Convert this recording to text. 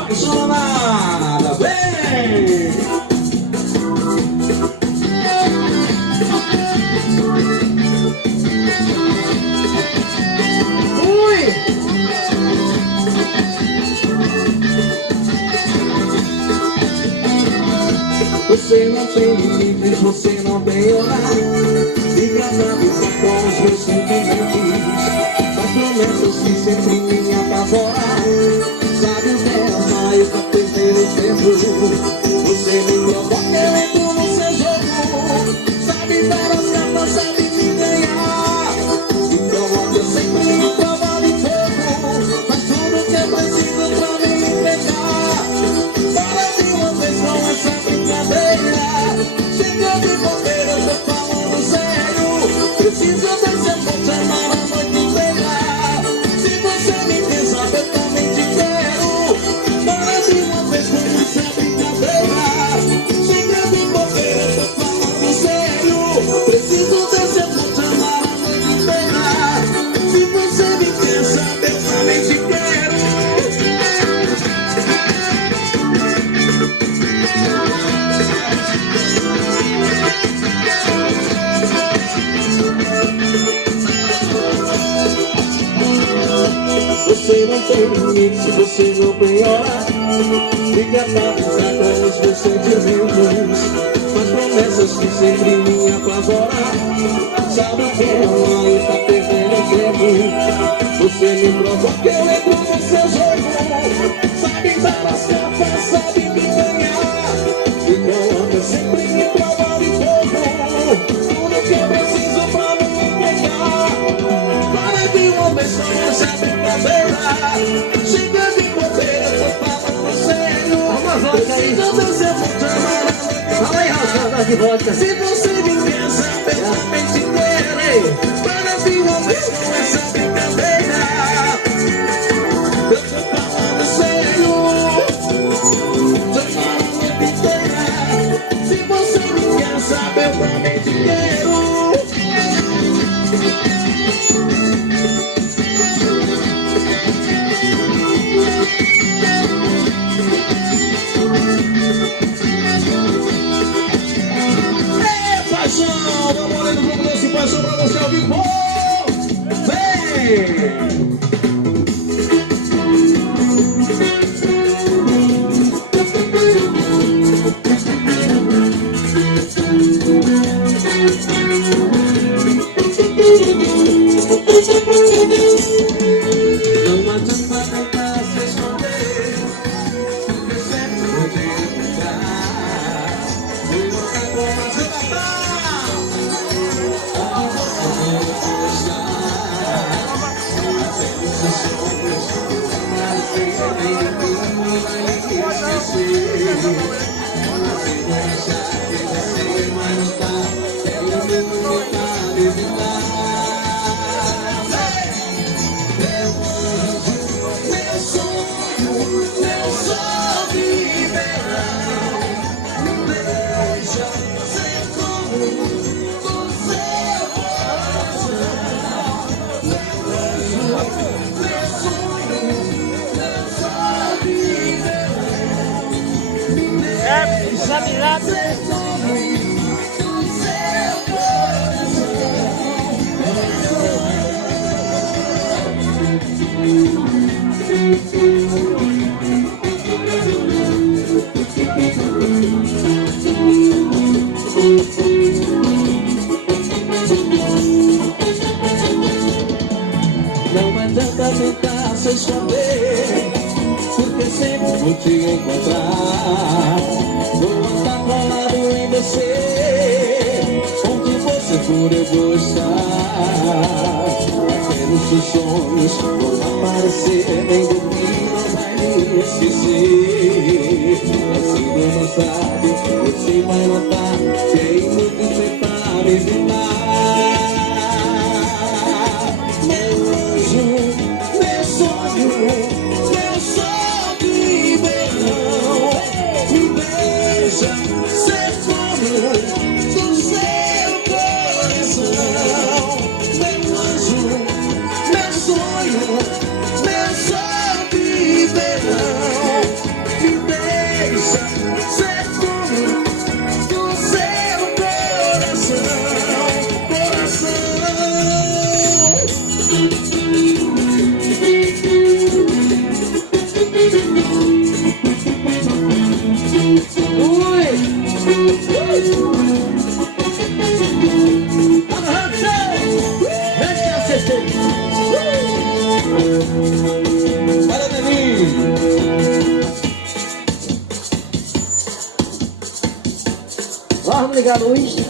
apaixonada, vem! Você não tem limites, você não tem horário. Fica pra brincar com os meus sentimentos. Faz promessas que sempre me apavoram. Sabe o que é mais pra perder o tempo. Você me provoca, eu entro no seu jogo. Sabe dar as cartas, sabe me ganhar. Me provoca, eu sempre me prova de fogo. Faz tudo que eu preciso pra me pegar. Para de uma vez com essa brincadeira. Chega de bobeira, eu tô falando sério. Preciso desse amor te amar a noite inteira. Se você me quer saber, eu também te quero. Para de uma vez com essa brincadeira. Chega de bobeira, eu tô falando sério. Preciso desse amor te amar a noite inteira. Se você me quer saber, eu também te quero. Você não tem limite, você não tem hora. Fica pra brincar com os meus sentimentos. Faz promessas que sempre me apavoram. Sabe o que é amar e tá perdendo tempo. Você me provoca, eu entro no seu jogo. Sabe dar as cartas, sabe me ganhar. Me coloca sempre em prova de fogo. Tudo que eu preciso pra me pegar. Para de uma vez com essa brincadeira. Chega de bobeira, tô falando sério. Preciso desse amor te amar. Fala aí, Raul, tá de vodka. Se você me quer saber, eu também te quero. Para de uma vez com essa brincadeira. Eu tô falando sério. Tô falando a noite inteira. Se você me quer saber, eu também te quero. Paixão, meu moreno, vamos desse paixão pra você ao vivo. Vem! Não adianta tentar se esconder, porque sempre vou te encontrar. Vou louca como a Zé Não adianta tentar se esconder, porque sempre vou te encontrar. Vou estar colado em você, onde você for eu vou estar. Até nos seus sonhos vou aparecer, nem dormir não vai me esquecer. Assim não sabe, você vai notar, quem nunca separa e de mar. obrigado, Luiz.